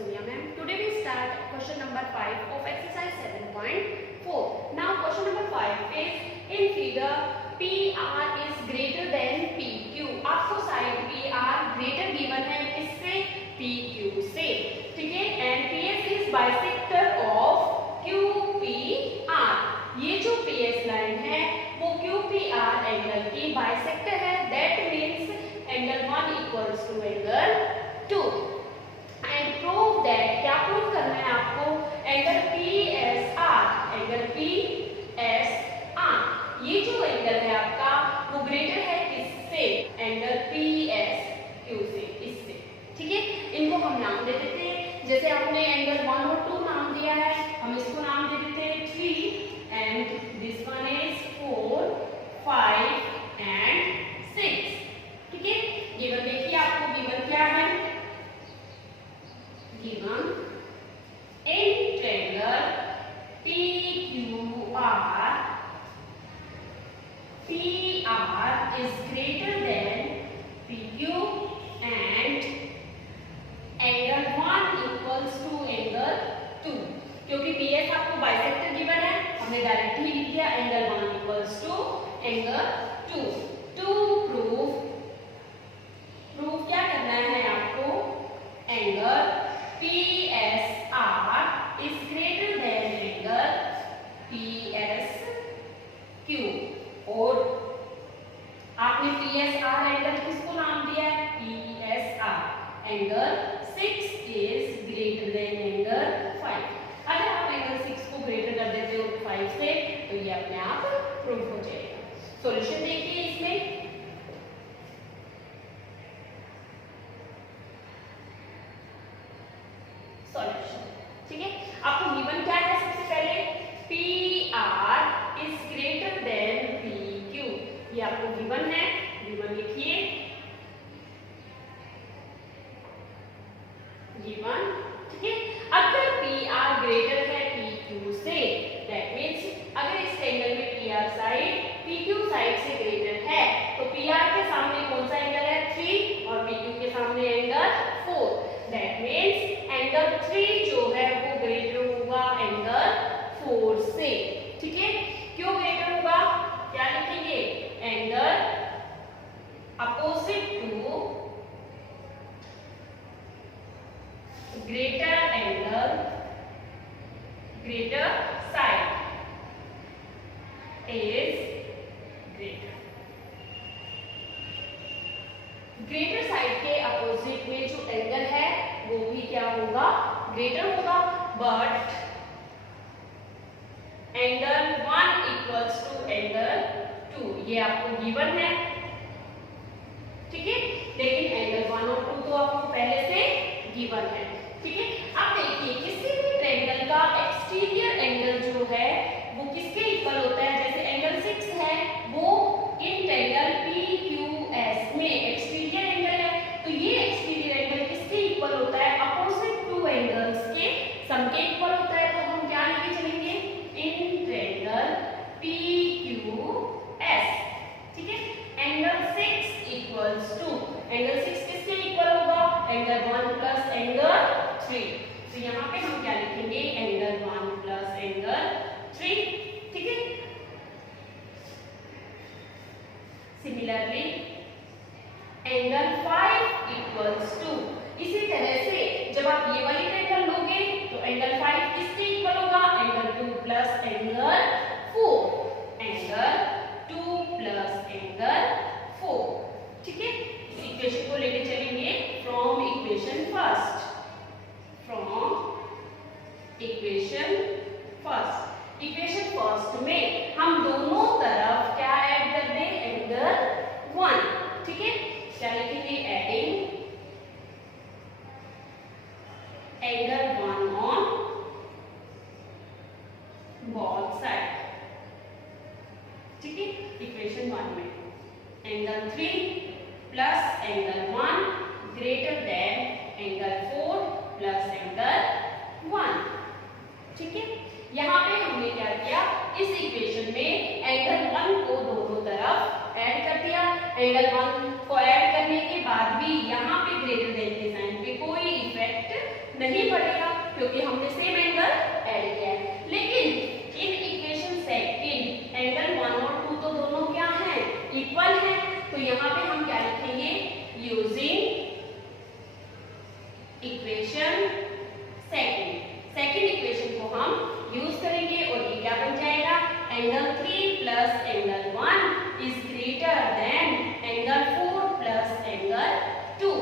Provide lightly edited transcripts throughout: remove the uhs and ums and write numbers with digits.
Surya ma'am. Today we start question number 5 of exercise 7.4. Now question number 5 is in figure PR is greater than PQ. आपको side PR greater given है किससे? PQ से, ठीक है? And PS is bisector of QPR. ये जो PS line है वो QPR एंगल की बाइसेक्टर है. That means angle 1 equals to angle 2. And prove that, क्या प्रूव करना है आपको? एंगल PSR, एंगल PSR, ये जो एंगल है आपका वो ग्रेटर है किससे? एंगल PSQ से, इससे, ठीक है? इनको हम नाम दे देते हैं. जैसे आपने एंगल 1 और 2 नाम दिया है, हम इसको नाम दे देते हैं 3 and this one is 4, 5 and 6, ठीक है? गिवन देखिए, आपको गिवन क्या है? Given in triangle PQR, PR is greater than PQ and angle 1 equals to angle 2. क्योंकि PS आपको बाइसेक्टर गिवन है, हमने डायरेक्टली लिख दिया angle 1 equals to angle 2. To proof क्या करना है आपको? Angle PSR is greater than angle PSQ. और आपने PSR एंगल किसको नाम दिया है? PSR. Angle 6 is greater than angle 5. अगर आप एंगल 6 को ग्रेटर कर देते हो 5 से तो ये अपने आप प्रूफ हो जाएगा. सॉल्यूशन देखिए इसमें. सॉल्यूशन, ठीक है? आपको गिवन क्या है? सबसे पहले PR is greater than PQ. ये आपको गिवन है, गिवन लिखिए. गिवन, ठीक है? अगर PR ग्रेटर है PQ से, दैट मींस अगर इस एंगल में PR साइड PQ साइड से ग्रेटर है तो PR के सामने कौन सा एंगल है? 3 और PQ के सामने एंगल 4. दैट मींस एंगल 3 जो है वो ग्रेटर होगा एंगल 4 से, ठीक है? क्यों ग्रेटर होगा? क्या लिखेंगे? Angle opposite to greater angle, greater side is greater. Greater side के अपोजिट में जो एंगल है वो भी क्या होगा? ग्रेटर होगा. But angle 1 equals to angle 2, ये आपको गिवन है, ठीक है? लेकिन एंगल 1 और 2 तो आपको पहले से गिवन है, ठीक है? अब देखिए, किसी भी ट्रायंगल का एक्सटीरियर एंगल जो है वो किसके इक्वल होता है? जैसे एंगल 6 है वो इन ट्रायंगल PQS में एक्सटीरियर एंगल है, तो ये एक्सटीरियर एंगल किसके इक्वल होता है? अपोजिट टू एंगल्स के सम के इक्वल होता है. तो हम क्या लेके चलेंगे? इन ट्रायंगल PQS, ठीक है? एंगल 6 इक्वल्स टू, एंगल 6 किसके इक्वल होगा? Angle 1 plus angle 3. तो यहाँ पे हम क्या लिखेंगे? एंगल 1 प्लस एंगल 3, ठीक है? सिमिलरली एंगल 5 इक्वल्स टू, इसी तरह से जब आप ये वाली ट्रायंगल लोगे तो एंगल 5 किसके इक्वल होगा? Angle 2 plus angle 4. Angle 2 plus angle 4, ठीक है? इस इक्वेशन को लेके चलेंगे from equation first. From equation first, equation first में हम दोनों तरफ क्या ऐड कर दें? एंगल 1, ठीक है? क्या लिखेंगे? Adding angle 1 on both side, ठीक है? इक्वेशन 1 में angle 3 plus angle 1 greater than angle 4 plus angle 1, ठीक है? यहाँ पे हमने क्या किया? इस इक्वेशन में एंगल 1 को दोनों तरफ ऐड कर दिया. एंगल 1 को ऐड करने के बाद भी यहाँ पे ग्रेटर देन के साइन पे कोई इफेक्ट नहीं बढ़ेगा क्योंकि हमने सेम एंगल ऐड किया है। लेकिन इन इक्वेशन सेकंड एंगल 1 और 2 तो दोनों क्या हैं, इक्वल हैं। तो यहाँ पे हम क्या लिखेंगे, यूजिंग इक्वेशन सेकंड इक्वेशन को हम यूज करेंगे और ये क्या बन जाएगा, angle 3 plus angle 1 is greater than angle 4 plus angle 2।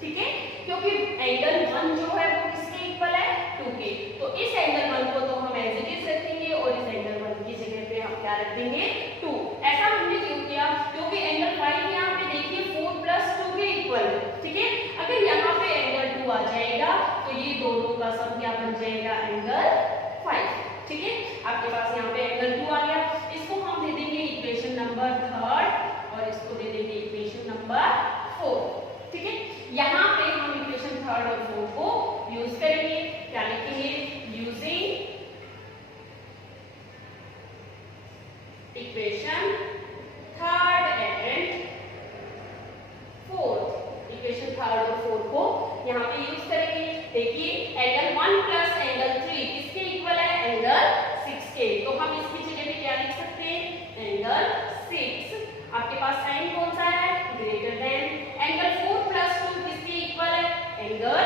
ठीक है, क्योंकि एंगल 1 जो है वो किसके इक्वल है, 2 के। तो इस एंगल 1 को तो हम एज इट इज रखेंगे और इस एंगल 1 की जगह पे हम क्या रख देंगे, 2। ऐसा हमने क्यों किया, क्योंकि एंगल 5 यहाँ पे देखिए 4 प्लस 2 के इक्वल है। ठीक है, अगर यहाँ पे एंगल 2 आ जाएगा तो ये दोनों का सम क्या बन जाएगा, एंगल 5। ठीक है, आपके पास यहाँ पे एंगल 2 आ गया, इसको हम दे देंगे इक्वेशन नंबर 3 और इसको दे देंगे इक्वेशन नंबर 4। ठीक है, यहाँ पे हम इक्वेशन 3 और 4 को यूज करेंगे, क्या लिखेंगे, यूजिंग इक्वेशन 3 एंड 4। इक्वेशन 3 और 4 को यहाँ पे यूज करेंगे। देखिए एंगल 1 प्लस एंगल 3 किसके इक्वल है, एंगल 6 के। तो हम इसकी जगह पे क्या लिख सकते हैं, एंगल 6। आपके पास साइन कौन सा है, ग्रेटर देन। एंगल 4 प्लस 2 किसके इक्वल है, एंगल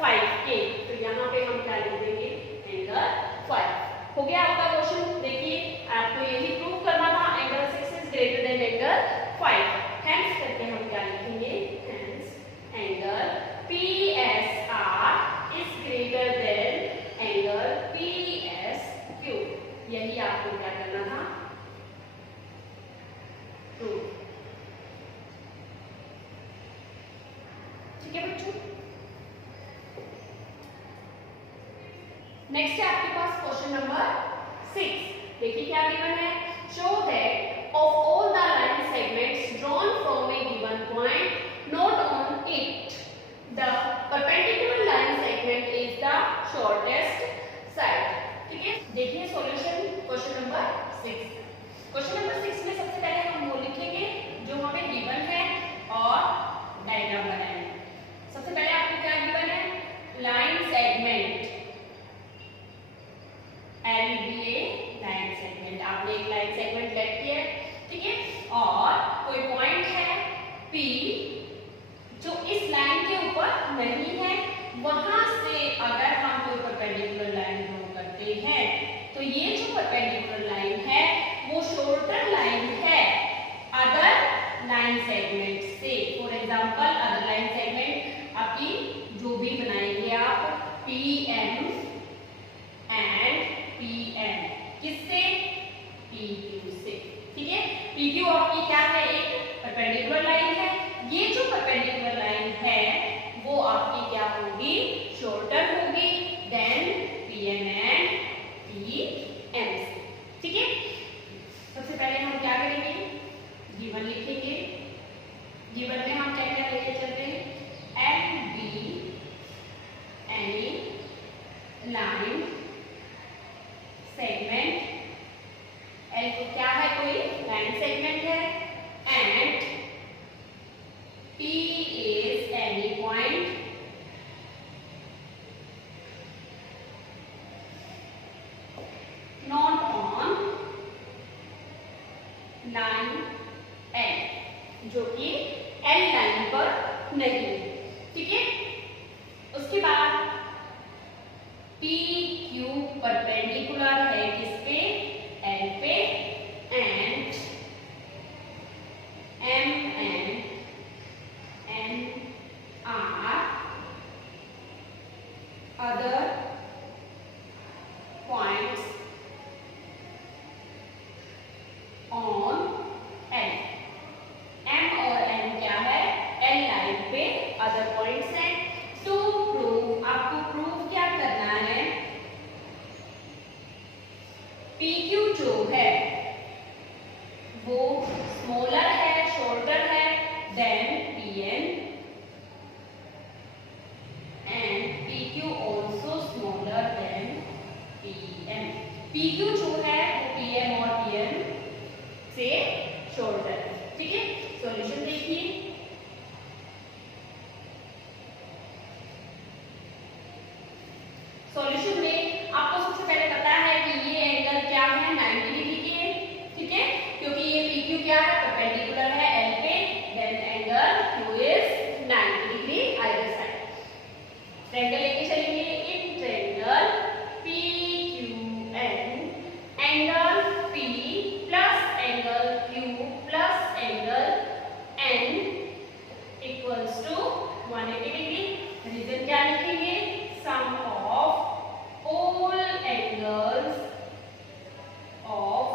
5 के। तो यहाँ पे हम क्या लिख देंगे, एंगल 5। हो गया आपका क्वेश्चन। देखिए आपको यही प्रूव करना था, angle 6 is greater than angle 5। Hence करके हम क्या लिखेंगे, hence angle PSR is greater than angle PSQ। यही आपको क्या करना था, प्रूव। ठीक है बच्चों, नेक्स्ट है आपके पास क्वेश्चन नंबर 6। देखिए क्या गिवन है, show that of all the line segments drawn from A given point note on it the perpendicular line segment is the shortest side। ठीक है, देखिए solution question number 6। Question number 6 में सबसे पहले हम वो लिखेंगे जो हमें गिवन है और डायग्राम बनाएंगे। सबसे पहले आपको क्या गिवन है, line segment, LBA line segment. आपने एक लाइन सेगमेंट लेट किया है, ठीक है, और कोई पॉइंट है P जो इस लाइन के ऊपर नहीं है, वहां से अगर हम कोई परपेंडिकुलर लाइन ड्रॉ करते हैं तो ये जो परपेंडिकुलर लाइन है वो शॉर्टर लाइन है अदर लाइन सेगमेंट से। For example other line segment आपकी जो भी बनाएंगे आप, PM एंड PM, किससे, PQ से। ठीक है, PQ आपकी क्या है, एक परपेंडिकुलर लाइन है। ये जो परपेंडिकुलर लाइन है वो आपकी क्या होगी, शॉर्टर होगी देन PM एंड PM। ठीक है, सबसे पहले हम क्या करेंगे, गिवन लिखेंगे। गिवन में हम क्या क्या लेके चलते हैं, LB any line segment, L तो क्या है, कोई लाइन सेगमेंट है, and P is any point not on line L, जो कि L लाइन पर नहीं है। ठीक है, उसके बाद PQ परपेंडिकुलर है किस पे, L पे, and MN are other points on L। M और N क्या है, L लाइन पे अदर पॉइंट्स हैं। टू प्रूव, आपको प्रूव क्या करना है, PQ जो है वो स्मॉलर है, शॉर्टर है then PM and PQ also smaller than PM। PQ जो है वो PM और PM से शॉर्टर है। ठीक है, सॉल्यूशन देखिए। क्या है, परपेंडिकुलर है L पे, then angle Q is 90 degree either side. Triangle लेके चलेंगे, in triangle PQN angle P plus angle Q plus angle N equals to 180 degree. Reason क्या लिखेंगे, sum of all angles of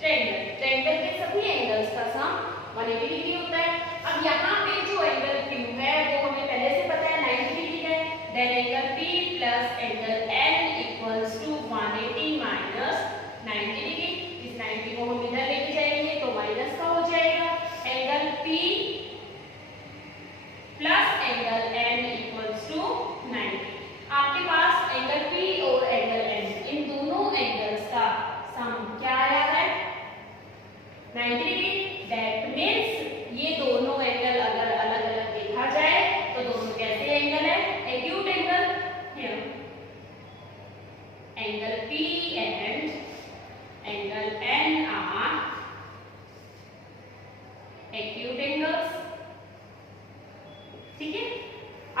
triangle. Triangle के सभी angles का सम 180 degree होता है। अब यहाँ पे जो एंगल Q है वो हमें पहले से पता है 90 डिग्री है, then angle P plus angle N equals to 180 minus 90 degree. इस 90 को हम इधर लेके जाएंगे तो माइनस का हो जाएगा, angle P plus angle N equals to 90। आपके पास एंगल P और एंगल N इन दोनों एंगल्स का सम क्या आया है, 90 डिग्री। दैट मीन्स ये दोनों एंगल अगर अलग अलग देखा जाए तो दोनों कैसे एंगल है, acute angle. Angle P and angle N are acute angles, ठीक है।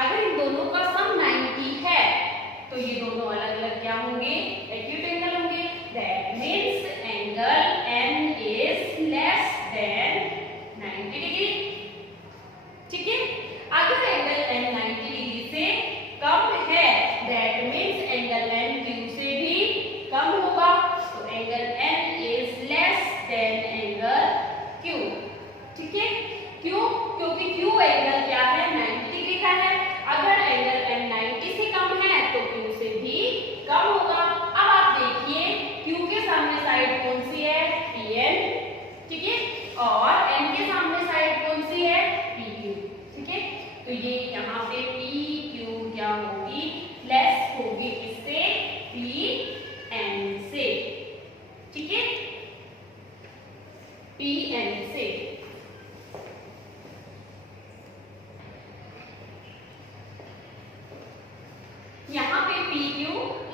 अगर इन दोनों का सम 90 है तो ये दोनों अलग अलग क्या होंगे, एक्यूट एंगल होंगे। That means angle N is less than 90 degree, ठीक है। अगर एंगल N 90 डिग्री से कम है, that means angle N Q से भी कम होगा, तो angle N is less than angle Q, ठीक है। क्यों, क्योंकि Q एंगल क्या है, 90 डिग्री का है। अगर एंगल N 90 से कम है तो Q से भी कम होगा। अब आप देखिए Q के सामने साइड कौन सी है, PN, ठीक है, और N के सामने साइड कौन सी है, PQ, ठीक है। तो ये यहाँ पे PQ क्या होगी, लेस होगी किससे, PN से, ठीक है, PN से। यहाँ पे PQ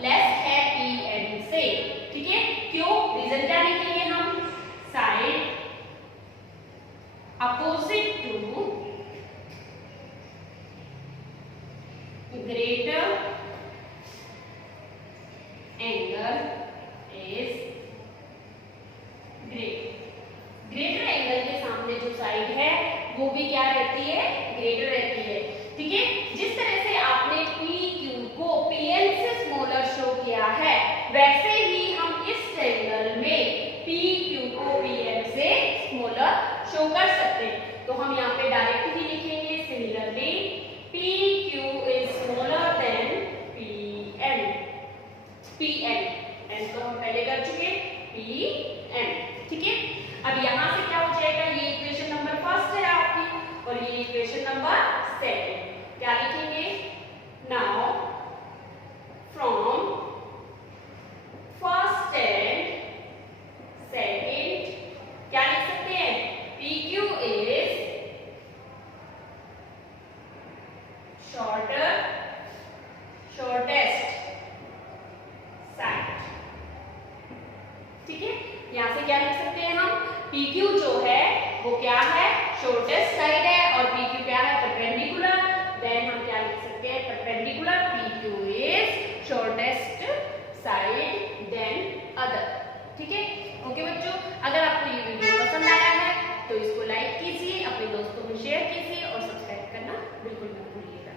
लेस है PN से, ठीक है। क्यों, रीजन क्या लिखेंगे हम, side opposite to greater angle is great. Greater angle के सामने जो साइड है वो भी क्या रहती है, ग्रेटर रहती है, ठीक है। जिस तरह से आपने PQ को PN से स्मॉलर शो किया है, वैसे ही हम इस ट्रायंगल में PQ को PN से स्मॉलर शो कर सकते हैं। तो हम यहाँ पे डायरेक्ट ही लिखेंगे, similarly PQ is smaller than PN। PN N तो हम पहले कर चुके, PN, ठीक है। अब यहाँ से क्या हो जाएगा, ये इक्वेशन नंबर फर्स्ट है आपकी और ये इक्वेशन नंबर सेकंड। क्या लिखेंगे, now from first and second क्या लिख सकते हैं, PQ इज शॉर्टेस्ट साइड, ठीक है। यहाँ से क्या लिख सकते हैं हम, PQ जो है वो क्या है, शॉर्टेस्ट साइड है, और PQ क्या है, परपेंडिकुलर। देन हम क्या लिख सकते हैं, perpendicular PQ is shortest side then other, ठीक है। ओके बच्चों, अगर आपको ये वीडियो पसंद आया है तो इसको लाइक कीजिए, अपने दोस्तों में शेयर कीजिए और सब्सक्राइब करना बिल्कुल मत भूलिएगा।